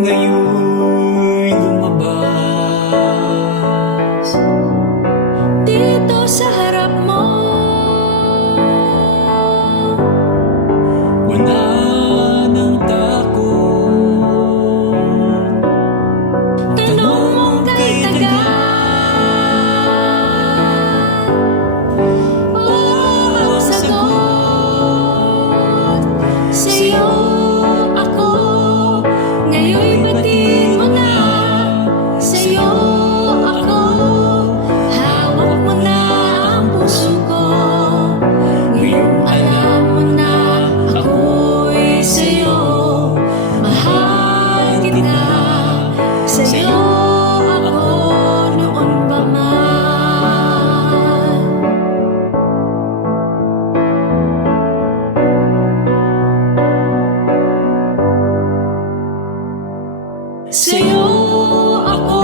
ngayon'y lumabas dito sa harap mo. Wala nang takot, Tanong mong kay tagat. Ang sagot sa'yo ako. Ngayon'y batiin mo na. Sa'yo ako. Hawak mo na ang puso ko. Ngayong alam mo na ako'y sa'yo. Mahal kita. Sa'yo ako noon pa man. Sa'yo ako